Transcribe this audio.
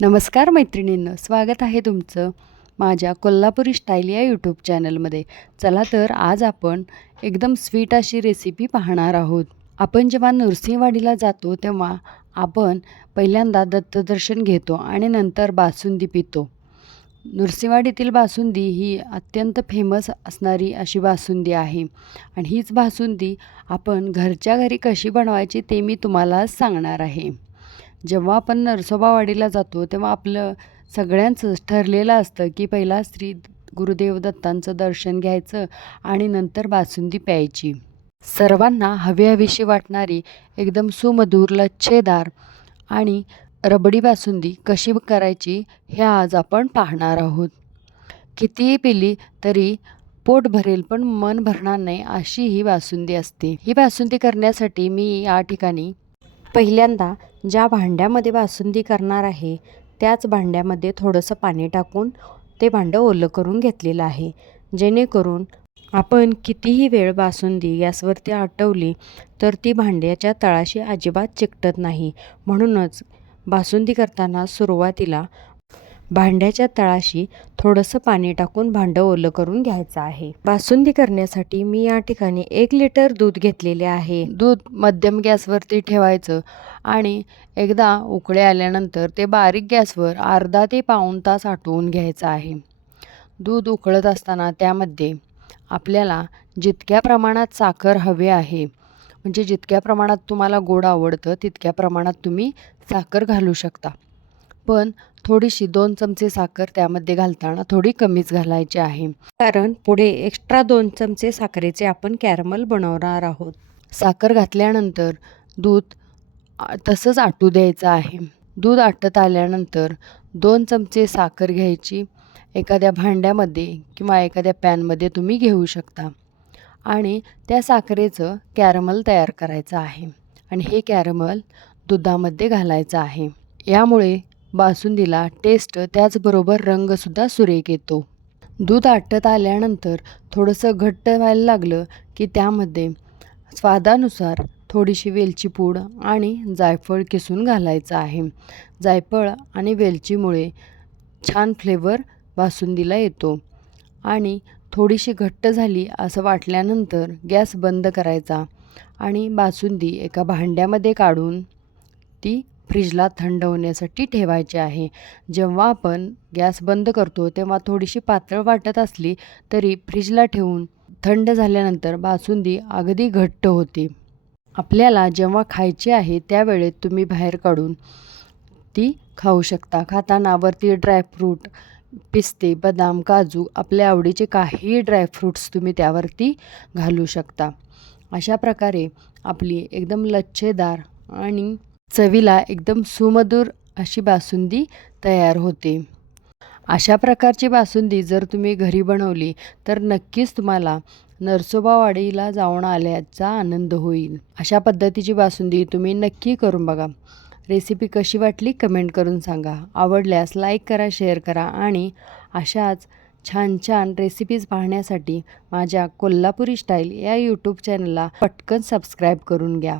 नमस्कार मैत्रिणींनो, स्वागत आहे तुमचं माझ्या कोल्हापुरी स्टाईल या यूट्यूब चॅनलमध्ये. चला तर आज आपण एकदम स्वीट अशी रेसिपी पाहणार आहोत. आपण जेव्हा नृसिंहवाडीला जातो तेव्हा आपण पहिल्यांदा दत्तदर्शन घेतो आणि नंतर बासुंदी पितो. नृसिंहवाडीतील बासुंदी ही अत्यंत फेमस असणारी अशी बासुंदी आहे आणि हीच बासुंदी आपण घरच्या घरी कशी बनवायची ते मी तुम्हाला सांगणार आहे. जेव्हा आपण नरसोबावाडीला जातो तेव्हा आपलं सगळ्यांचंच ठरलेलं असतं की पहिला श्री गुरुदेव दत्तांचं दर्शन घ्यायचं आणि नंतर बासुंदी प्यायची. सर्वांना हवीहवीशी वाटणारी एकदम सुमधुर, लच्छेदार आणि रबडी बासुंदी कशी करायची हे आज आपण पाहणार आहोत. कितीही पिली तरी पोट भरेल पण मन भरणार नाही अशी ही बासुंदी असते. ही बासुंदी करण्यासाठी मी या ठिकाणी पहिल्यांदा ज्या भांड्यामध्ये बासुंदी करणार आहे त्याच भांड्यामध्ये थोडंसं पाणी टाकून ते भांडं ओलं करून घेतलेलं आहे, जेणेकरून आपण कितीही वेळ बासुंदी गॅसवरती आटवली तर ती भांड्याच्या तळाशी अजिबात चिकटत नाही. म्हणूनच बासुंदी करताना सुरुवातीला भांड्याच्या तळाशी थोडंसं पाणी टाकून भांडं ओलं करून घ्यायचं आहे. बासुंदी करण्यासाठी मी या ठिकाणी 1 लिटर दूध घेतलेले आहे. दूध मध्यम गॅसवरती ठेवायचं आणि एकदा उकळे आल्यानंतर ते बारीक गॅसवर अर्धा ते पाऊण तास आटवून घ्यायचं आहे. दूध उकळत असताना त्यामध्ये आपल्याला जितक्या प्रमाणात साखर हवे आहे, म्हणजे जितक्या प्रमाणात तुम्हाला गोड आवडतं तितक्या प्रमाणात तुम्ही साखर घालू शकता. पण थोडीशी 2 चमचे साखर त्यामध्ये घालताना थोडी कमीच घालायची आहे, कारण पुढे एक्स्ट्रा 2 चमचे साखरेचे आपण कॅरमल बनवणार आहोत. साखर घातल्यानंतर दूध तसंच आटू द्यायचं आहे. दूध आटत आल्यानंतर 2 चमचे साखर घ्यायची. एखाद्या भांड्यामध्ये किंवा एखाद्या पॅनमध्ये तुम्ही घेऊ शकता आणि त्या साखरेचं कॅरमल तयार करायचं आहे आणि हे कॅरमल दुधामध्ये घालायचं आहे. यामुळे बासुंदीला टेस्ट त्याचबरोबर रंगसुद्धा सुरेख येतो. दूध आटत आल्यानंतर थोडंसं घट्ट व्हायला लागलं की त्यामध्ये स्वादानुसार थोडीशी वेलची पूड आणि जायफळ किसून घालायचं आहे. जायफळ आणि वेलचीमुळे छान फ्लेवर बासुंदीला येतो. आणि थोडीशी घट्ट झाली असं वाटल्यानंतर गॅस बंद करायचा आणि बासुंदी एका भांड्यामध्ये काढून ती फ्रीजला थंड होण्यासाठी ठेवायची आहे. जेव्हा आपण गॅस बंद करतो तेव्हा थोडीशी पातळ वाटत असली तरी फ्रीजला ठेवून थंड झाल्यानंतर बासुंदी अगदी घट्ट होते. आपल्याला जेव्हा खायची आहे त्यावेळेत तुम्ही बाहेर काढून ती खाऊ शकता. खाताना वरती ड्रायफ्रूट, पिस्ते, बदाम, काजू आपल्या आवडीचे काहीही ड्रायफ्रूट्स तुम्ही त्यावरती घालू शकता. अशा प्रकारे आपली एकदम लच्छेदार आणि चवीला एकदम सुमधुर अशी बासुंदी तयार होते. अशा प्रकारची बासुंदी जर तुम्ही घरी बनवली तर नक्कीच तुम्हाला नरसोबावाडीला जाऊन आल्याचा आनंद होईल. अशा पद्धतीची बासुंदी तुम्ही नक्की करून बघा. रेसिपी कशी वाटली कमेंट करून सांगा. आवडल्यास लाईक करा, शेअर करा आणि अशाच छान छान रेसिपीज पाहण्यासाठी माझ्या कोल्हापुरी स्टाईल या यूट्यूब चॅनलला पटकन सबस्क्राईब करून घ्या.